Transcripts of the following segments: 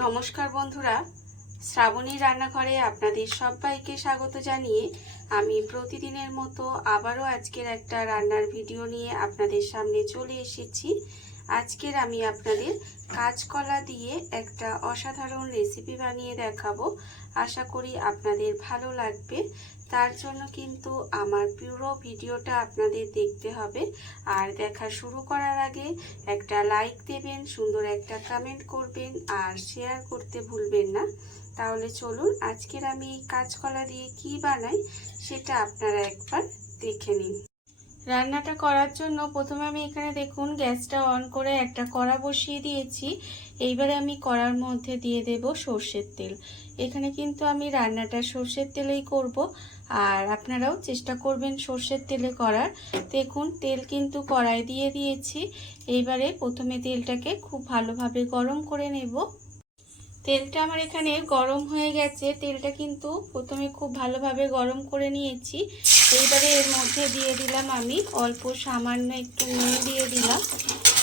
নমস্কার বন্ধুরা, শ্রাবণী রান্নাঘরে আপনাদের সবাইকে স্বাগত জানিয়ে আমি প্রতিদিনের মতো আবারও আজকের একটা রান্নার ভিডিও নিয়ে আপনাদের সামনে চলে এসেছি। আজকের আমি আপনাদের কাঁচকলা দিয়ে একটা অসাধারণ রেসিপি বানিয়ে দেখাবো। আশা করি আপনাদের ভালো লাগবে। তার জন্য কিন্তু আমার পুরো ভিডিওটা আপনাদের দেখতে হবে। আর দেখা শুরু করার আগে একটা লাইক দেবেন, সুন্দর একটা কমেন্ট করবেন আর শেয়ার করতে ভুলবেন না। তাহলে চলুন আজকের আমি এই কাঁচকলা দিয়ে কি বানাই সেটা আপনারা একবার দেখে নিন। রান্নাটা করার জন্য প্রথমে আমি এখানে দেখুন গ্যাসটা অন করে একটা কড়া বসিয়ে দিয়েছি। এইবারে আমি কড়ার মধ্যে দিয়ে দেব সর্ষের তেল। এখানে কিন্তু আমি রান্নাটা সর্ষের তেলেই করব, আর আপনারাও চেষ্টা করবেন সর্ষের তেলে করার। দেখুন তেল কিন্তু কড়াই দিয়ে দিয়েছি। এইবারে প্রথমে তেলটাকে খুব ভালোভাবে গরম করে নেব। তেলটা আমার এখানে গরম হয়ে গেছে। তেলটা কিন্তু প্রথমে খুব ভালোভাবে গরম করে নিয়েছি। এইবারে এর মধ্যে দিয়ে দিলাম আমি অল্প সামান্য একটু নুন দিয়ে দিলাম।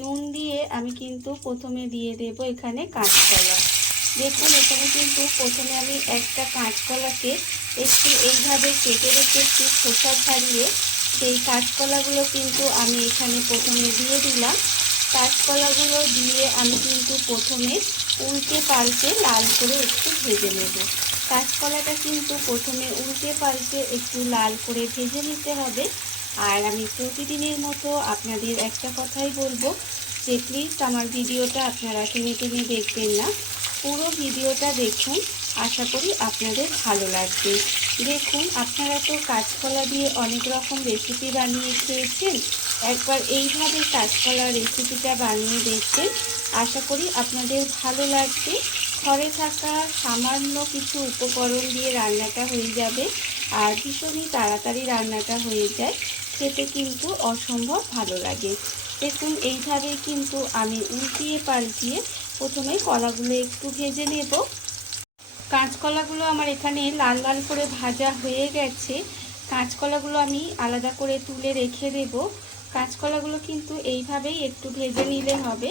নুন দিয়ে আমি কিন্তু প্রথমে দিয়ে দেব এখানে কাঁচকলা। দেখুন এখানে কিন্তু প্রথমে আমি একটা কাঁচকলাকে একটু এইভাবে কেটে রেখেছি খোসা ছাড়িয়ে। সেই কাঁচকলাগুলো কিন্তু আমি এখানে প্রথমে দিয়ে দিলাম। কাঁচকলাগুলো দিয়ে আমি কিন্তু প্রথমে উল্টে পাল্টে লাল করে একটু ভেজে নেব। কাঁচকলাটা কিন্তু প্রথমে উল্টে পাল্টে একটু লাল করে ভেজে নিতে হবে। আর আমি প্রতিদিনের মতো আপনাদের একটা কথাই বলবো যে প্লিজ আমার ভিডিওটা আপনারা টেনে টেনে দেখবেন না, পুরো ভিডিওটা দেখুন। আশা করি আপনাদের ভালো লাগবে। দেখুন আপনারা তো কাঁচকলা দিয়ে অনেক রকম রেসিপি বানিয়ে খেয়েছেন, একবার এইভাবে কাঁচকলার রেসিপিটা বানিয়ে দেখবেন। আশা করি আপনাদের ভালো লাগবে। ঘরে থাকা সামান্য কিছু উপকরণ দিয়ে রান্নাটা হয়ে যাবে, আর ভীষণই তাড়াতাড়ি রান্নাটা হয়ে যায়। খেতে কিন্তু অসম্ভব ভালো লাগে। দেখুন এইভাবে কিন্তু আমি উল্টিয়ে পাল্টিয়ে প্রথমে কলাগুলো একটু ভেজে নেব। কাঁচকলাগুলো আমার এখানে লাল লাল করে ভাজা হয়ে গেছে। কাঁচকলাগুলো আমি আলাদা করে তুলে রেখে দেব। কাঁচকলাগুলো কিন্তু এইভাবেই একটু ভেজে নিলে হবে।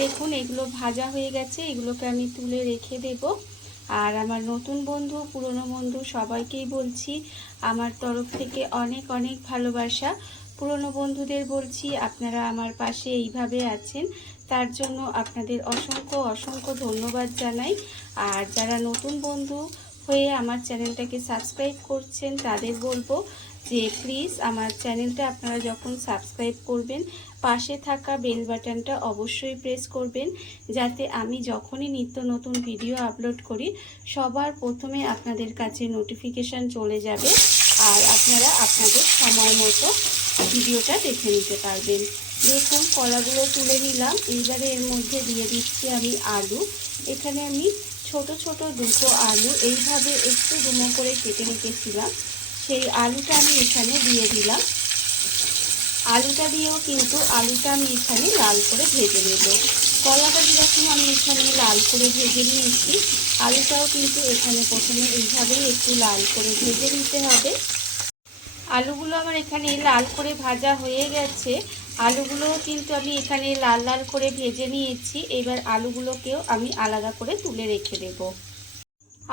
দেখুন এগুলো ভাজা হয়ে গেছে, এগুলোকে আমি তুলে রেখে দেব। আর আমার নতুন বন্ধু পুরনো বন্ধু সবাইকেই বলছি আমার তরফ থেকে অনেক অনেক ভালোবাসা। পুরনো বন্ধুদের বলছি আপনারা আমার পাশে এইভাবে আছেন, তার জন্য আপনাদের অসংখ্য অসংখ্য ধন্যবাদ জানাই। আর যারা নতুন বন্ধু হয়ে আমার চ্যানেলটাকে সাবস্ক্রাইব করছেন তাদের বলবো যে প্লিজ আমার চ্যানেলটা আপনারা যখন সাবস্ক্রাইব করবেন পাশে থাকা বেল বাটনটা অবশ্যই প্রেস করবেন, যাতে আমি যখনই নিত্য নতুন ভিডিও আপলোড করি সবার প্রথমে আপনাদের কাছে নোটিফিকেশান চলে যাবে আর আপনারা আপনাদের সময় মতো ভিডিওটা দেখে নিতে পারবেন। দেখুন কলাগুলো তুলে নিলাম। এইবারে এর মধ্যে দিয়ে দিচ্ছি আমি আলু। এখানে আমি ছোট ছোট দুটো আলু এইভাবে একটু ডুমো করে কেটে রেখেছিলাম, সেই আলুটা আমি এখানে দিয়ে দিলাম। আলুটা দিয়েও কিন্তু আলুটা আমি এখানে লাল করে ভেজে নেব। কলাটা যেরকম আমি এখানে লাল করে ভেজে নিয়েছি, আলুটাও কিন্তু এখানে প্রথমে এইভাবেই একটু লাল করে ভেজে নিতে হবে। আলুগুলো আমার এখানে লাল করে ভাজা হয়ে গেছে। আলুগুলোও কিন্তু আমি এখানে লাল লাল করে ভেজে নিয়েছি। এবার আলুগুলোকেও আমি আলাদা করে তুলে রেখে দেব।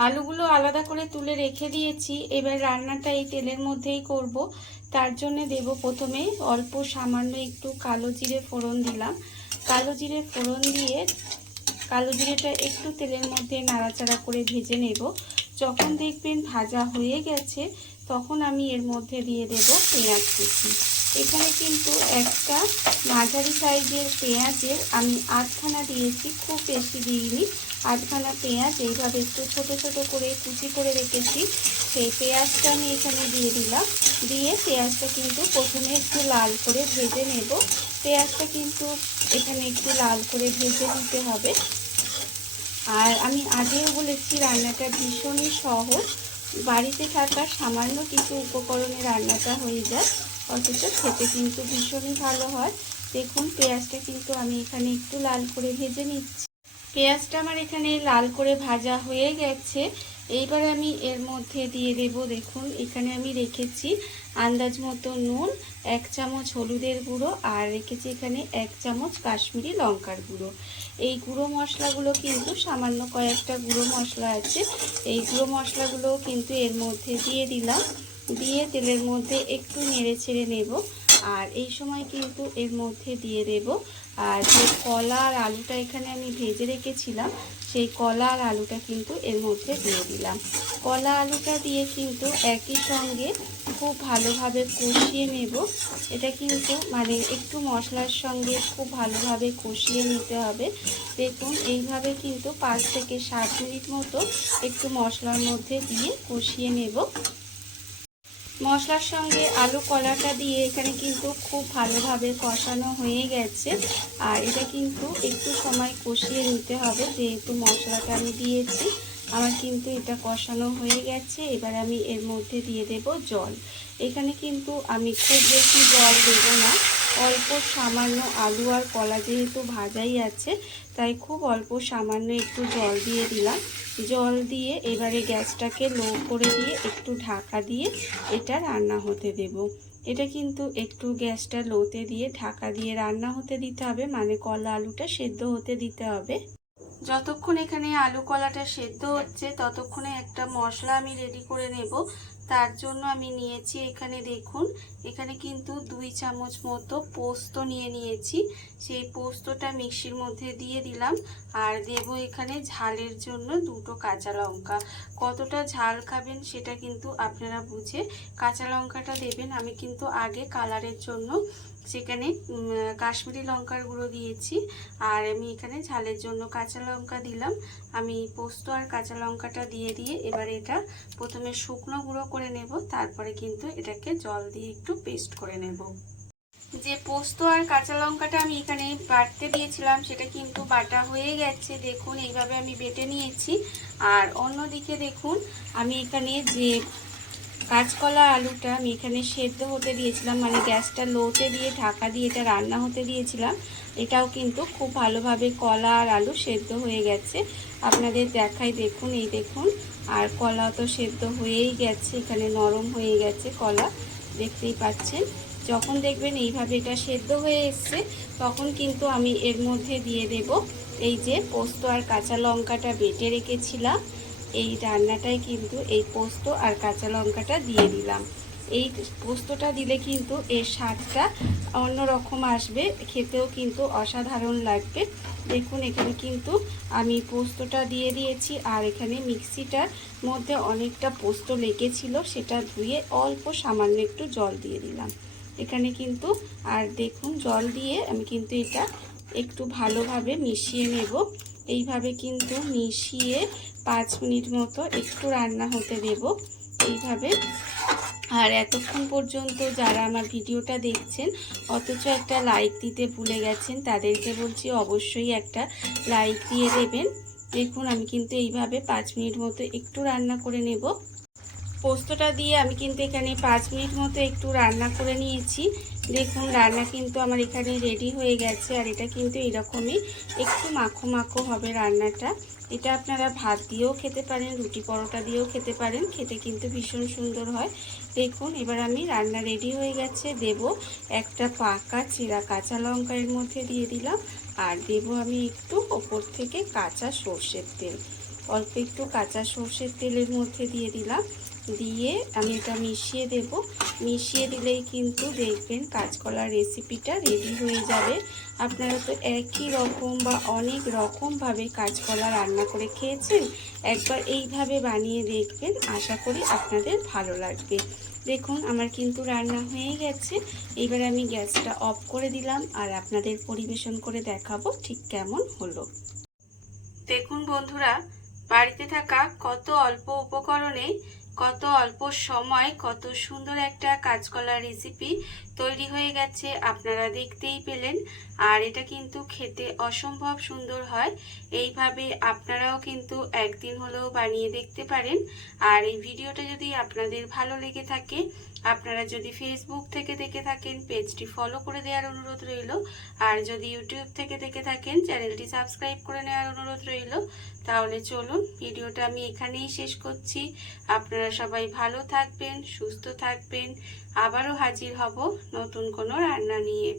আলুগুলো আলাদা করে তুলে রেখে দিয়েছি। এবার রান্নাটা এই তেলের মধ্যেই করব। তার জন্য দেব প্রথমে অল্প সামান্য একটু কালো জিরে ফোড়ন দিলাম। কালো জিরে ফোড়ন দিয়ে কালো জিরেটা একটু তেলের মধ্যে নাড়াচাড়া করে ভেজে নেব। যখন দেখবেন ভাজা হয়ে গেছে তখন আমি এর মধ্যে দিয়ে দেব পেঁয়াজ কুচি। এখানে কিন্তু একটা মাঝারি সাইজের পেঁয়াজের আমি আধখানা দিয়েছি, খুব বেশি দিইনি। আধখানা পেঁয়াজ এইভাবে একটু ছোট ছোট করে কুচি করে রেখেছি, সেই পেঁয়াজটা আমি এখানে দিয়ে দিলাম। দিয়ে পেঁয়াজটা কিন্তু প্রথমে একটু লাল করে ভেজে নেব। পেঁয়াজটা কিন্তু এখানে একটু লাল করে ভেজে নিতে হবে। আর আমি আগেও বলেছি রান্নাটা ভীষণই সহজ, বাড়িতে থাকা সামান্য কিছু উপকরণে রান্নাটা হয়ে যায়, অথচ খেতে কিন্তু ভীষণই ভালো হয়। দেখুন পেঁয়াজটা কিন্তু আমি এখানে একটু লাল করে ভেজে নিচ্ছি। পেঁয়াজটা আমার এখানে লাল করে ভাজা হয়ে গেছে। এইবারে আমি এর মধ্যে দিয়ে দেব, দেখুন এখানে আমি রেখেছি আন্দাজ মতো নুন, 1 চামচ হলুদের গুঁড়ো, আর রেখেছি এখানে 1 চামচ কাশ্মীরি লঙ্কার গুঁড়ো। এই গুঁড়ো মশলাগুলো কিন্তু সামান্য কয়েকটা গুঁড়ো মশলা আছে, এই গুঁড়ো মশলাগুলোও কিন্তু এর মধ্যে দিয়ে দিলাম। দিয়ে তেলের মধ্যে একটু নেড়ে ছেড়ে নেব। আর এই সময় কিন্তু এর মধ্যে দিয়ে দেব আর যে কলা আর আলুটা এখানে আমি ভেজে রেখেছিলাম, সেই কলা আর আলুটা কিন্তু এর মধ্যে দিয়ে দিলাম। কলা আলুটা দিয়ে কিন্তু একই সঙ্গে খুব ভালোভাবে কষিয়ে নেব। এটা কিন্তু মানে একটু মশলার সঙ্গে খুব ভালোভাবে কষিয়ে নিতে হবে। দেখুন এইভাবে কিন্তু 5 থেকে 7 মিনিট মতো একটু মশলার মধ্যে দিয়ে কষিয়ে নেব। মশলার সঙ্গে আলু কলাটা দিয়ে এখানে কিন্তু খুব ভালোভাবে কষানো হয়ে গেছে। আর এটা কিন্তু একটু সময় কষিয়ে নিতে হবে, যেহেতু মশলাটা আমি দিয়েছি। আমার কিন্তু এটা কষানো হয়ে গেছে। এবার আমি এর মধ্যে দিয়ে দেব জল। এখানে কিন্তু আমি খুব বেশি জল দেব না, অল্প সামান্য, আলু আর কলা যেহেতু ভাজাই আছে তাই খুব অল্প সামান্য একটু জল দিয়ে দিলাম। জল দিয়ে এবারে গ্যাসটাকে লো করে দিয়ে একটু ঢাকা দিয়ে এটা রান্না হতে দেব। এটা কিন্তু একটু গ্যাসটা লোতে দিয়ে ঢাকা দিয়ে রান্না হতে দিতে হবে, মানে কলা আলুটা সেদ্ধ হতে দিতে হবে। যতক্ষণ এখানে আলু কলাটা সেদ্ধ হচ্ছে ততক্ষণে একটা মশলা আমি রেডি করে নেব। তার জন্য আমি নিয়েছি এখানে, দেখুন এখানে কিন্তু 2 চামচ মতো পোস্ত নিয়েছি। সেই পোস্তটা মিক্সির মধ্যে দিয়ে দিলাম। আর দেব এখানে ঝালের জন্য 2টো কাঁচা লঙ্কা। কতটা ঝাল খাবেন সেটা কিন্তু আপনারা বুঝে কাঁচা লঙ্কাটা দেবেন। আমি কিন্তু আগে কালারের জন্য সেখানে কাশ্মীরি লঙ্কার গুঁড়ো দিয়েছি, আর আমি এখানে ঝালের জন্য কাঁচা লঙ্কা দিলাম। আমি পোস্ত আর কাঁচা লঙ্কাটা দিয়ে এবার এটা প্রথমে শুকনো গুঁড়ো করে নেব, তারপরে কিন্তু এটাকে জল দিয়ে একটু পেস্ট করে নেব। যে পোস্ত আর কাঁচা লঙ্কাটা আমি এখানে বাটতে দিয়েছিলাম সেটা কিন্তু বাটা হয়ে গেছে। দেখুন এইভাবে আমি বেটে নিয়েছি। আর অন্যদিকে দেখুন আমি এখানে যে কাঁচকলা আলুটা আমি এখানে সেদ্ধ হতে দিয়েছিলাম, মানে গ্যাসটা লোতে দিয়ে ঢাকা দিয়ে এটা রান্না হতে দিয়েছিলাম। এটাও কিন্তু খুব ভালোভাবে কলা আর আলু সেদ্ধ হয়ে গেছে। আপনাদের দেখাই, দেখুন এই দেখুন। আর কলা তো সেদ্ধ হয়েই গেছে, এখানে নরম হয়ে গেছে কলা, দেখতেই পাচ্ছেন। যখন দেখবেন এইভাবে এটা সেদ্ধ হয়ে এসছে তখন কিন্তু আমি এর মধ্যে দিয়ে দেব এই যে পোস্ত আর কাঁচা লঙ্কাটা বেটে রেখেছিলাম। এই রান্নাটায় কিন্তু এই পোস্ত আর কাঁচা লঙ্কাটা দিয়ে দিলাম। এই পোস্তটা দিলে কিন্তু এর স্বাদটা অন্যরকম আসবে, খেতেও কিন্তু অসাধারণ লাগবে। দেখুন এখানে কিন্তু আমি পোস্তটা দিয়ে দিয়েছি, আর এখানে মিক্সিটার মধ্যে অনেকটা পোস্ত লেগেছিল, সেটা ধুয়ে অল্প সামান্য একটু জল দিয়ে দিলাম এখানে কিন্তু। আর দেখুন জল দিয়ে আমি কিন্তু এটা একটু ভালোভাবে মিশিয়ে নেব। এইভাবে কিন্তু মিশিয়ে 5 মিনিট মতো একটু রান্না হতে দেব এইভাবে। আর এতক্ষণ পর্যন্ত যারা আমার ভিডিওটা দেখছেন অথচ একটা লাইক দিতে ভুলে গেছেন, তাদেরকে বলছি অবশ্যই একটা লাইক দিয়ে দেবেন। দেখুন আমি কিন্তু এইভাবে 5 মিনিট মতো একটু রান্না করে নেব। পোস্তটা দিয়ে আমি কিন্তু এখানে 5 মিনিট মতো একটু রান্না করে নিয়েছি। দেখুন রান্না কিন্তু আমার এখানে রেডি হয়ে গেছে। আর এটা কিন্তু এরকমই একটু মাখো মাখো হবে রান্নাটা। এটা আপনারা ভাত দিয়েও খেতে পারেন, রুটি পরোটা দিয়েও খেতে পারেন, খেতে কিন্তু ভীষণ সুন্দর হয়। দেখুন এবার আমি রান্না রেডি হয়ে গেছে। দেব একটা পাকা চিরা কাঁচা লঙ্কা এর মধ্যে দিয়ে দিলাম। আর দেব আমি একটু ওপর থেকে কাঁচা সর্ষের তেল, অল্প একটু কাঁচা সর্ষের তেলের মধ্যে দিয়ে দিলাম। দিয়ে আমি এটা মিশিয়ে দেব। মিশিয়ে দিলেই কিন্তু দেখবেন কাঁচকলার রেসিপিটা রেডি হয়ে যাবে। আপনারা তো একই রকম বা অনেক রকমভাবে কাঁচকলা রান্না করে খেয়েছেন, একবার এইভাবে বানিয়ে দেখবেন, আশা করি আপনাদের ভালো লাগবে। দেখুন আমার কিন্তু রান্না হয়ে গেছে। এবার আমি গ্যাসটা অফ করে দিলাম আর আপনাদের পরিবেশন করে দেখাবো ঠিক কেমন হলো। দেখুন বন্ধুরা, বাড়িতে থাকা কত অল্প উপকরণে কত অল্প সময় কত সুন্দর একটা কাঁচকলার রেসিপি তৈরি হয়ে গেছে, আপনারা দেখতেই পেলেন। আর এটা কিন্তু খেতে অসম্ভব সুন্দর হয়। এইভাবে আপনারাও কিন্তু একদিন হলেও বানিয়ে দেখতে পারেন। আর এই ভিডিওটা যদি আপনাদের ভালো লেগে থাকে আপনারা যদি ফেসবুক থেকে দেখে থাকেন পেজটি ফলো করে দেওয়ার অনুরোধ রইল, আর যদি ইউটিউব থেকে দেখে থাকেন চ্যানেলটি সাবস্ক্রাইব করে নেওয়ার অনুরোধ রইল। তাহলে চলুন ভিডিওটা আমি এখানেই শেষ করছি। আপনারা সবাই ভালো থাকবেন, সুস্থ থাকবেন। আবারও হাজির হব নতুন কোনো রান্না নিয়ে।